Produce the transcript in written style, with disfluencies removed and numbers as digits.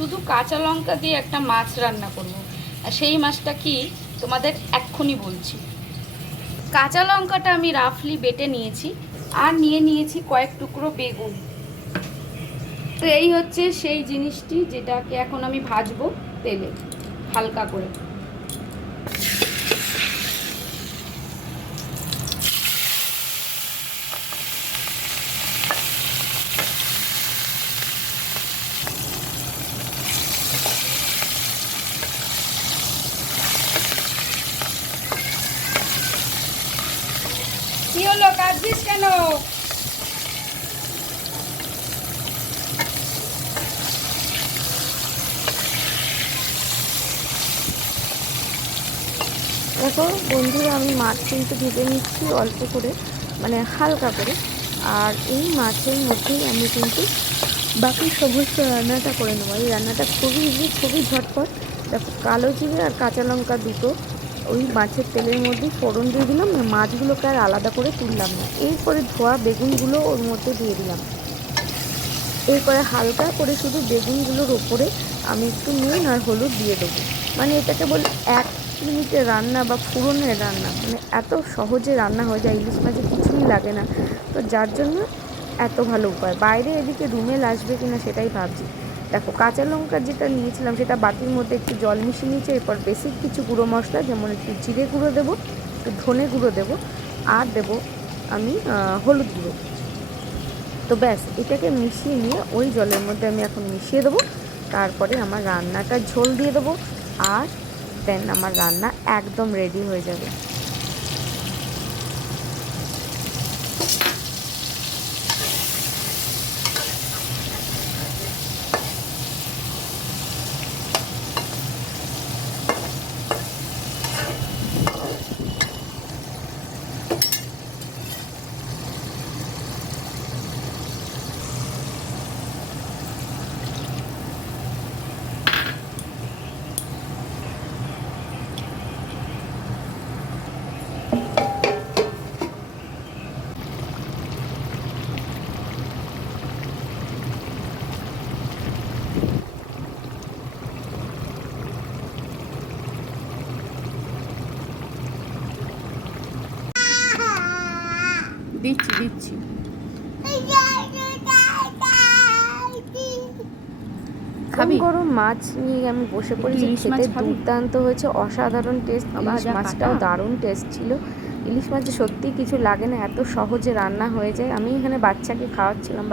শুধু কাঁচা লঙ্কা দিয়ে একটা মাছ রান্না করব। আর সেই মাছটা কি তোমাদের এক্ষুনি বলছি। কাঁচা লঙ্কাটা আমি রাফলি বেটে নিয়েছি, আর নিয়ে নিয়েছি কয়েক টুকরো বেগুন। তো এই হচ্ছে সেই জিনিসটি যেটাকে এখন আমি ভাজবো তেলে হালকা করে। কি হলো, কাঁদছিস কেন? দেখো বন্ধুরা, আমি মাছ কিন্তু ভেজে নিচ্ছি অল্প করে, মানে হালকা করে। আর এই মাছের মধ্যেই আমি কিন্তু বাকি সমস্ত রান্নাটা করে নেবো। এই রান্নাটা খুবই ইজি, খুবই ঝটপট। দেখো, কালো জিরে আর কাঁচা লঙ্কা দুটো ওই মাছের তেলের মধ্যেই ফোড়ন দিয়ে দিলাম। মাছগুলোকে আর আলাদা করে তুললাম না। এরপরে ধোয়া বেগুনগুলো ওর মধ্যে দিয়ে দিলাম। এরপরে হালকা করে শুধু বেগুনগুলোর ওপরে আমি একটু নুন আর হলুদ দিয়ে দেবো। মানে এটা কেবল 1 মিনিটের রান্না বা ফোড়নের রান্না, মানে এত সহজে রান্না হয়ে যায়। ইলিশ মাছে কিছুই লাগে না, তো যার জন্য এত ভালো উপায়। বাইরে এদিকে রুমেল আসবে কিনা সেটাই ভাবছি। দেখো, কাঁচা লঙ্কা যেটা নিয়েছিলাম সেটা বাটির মধ্যে একটু জল মিশিয়ে নিয়েছি। এরপর বেসিক কিছু গুঁড়ো মশলা, যেমন একটু জিরে গুঁড়ো দেবো, একটু ধনে গুঁড়ো দেবো, আর দেবো আমি হলুদ গুঁড়ো। তো ব্যাস, এটাকে মিশিয়ে নিয়ে ওই জলের মধ্যে আমি এখন মিশিয়ে দেবো। তারপরে আমার রান্নাটা ঝোল দিয়ে দেবো, আর দেন আমার রান্না একদম রেডি হয়ে যাবে। দিচ্ছি দিচ্ছি। খাবি? গরম মাছ নিয়ে আমি বসে পড়েছি খেতে। দুর্দান্ত হয়েছে, অসাধারণ টেস্ট। ইলিশ মাছটাও দারুণ টেস্ট ছিল। ইলিশ মাছে সত্যিই কিছু লাগে না, এত সহজে রান্না হয়ে যায়। আমি এখানে বাচ্চাকে খাওয়াচ্ছিলাম, বাট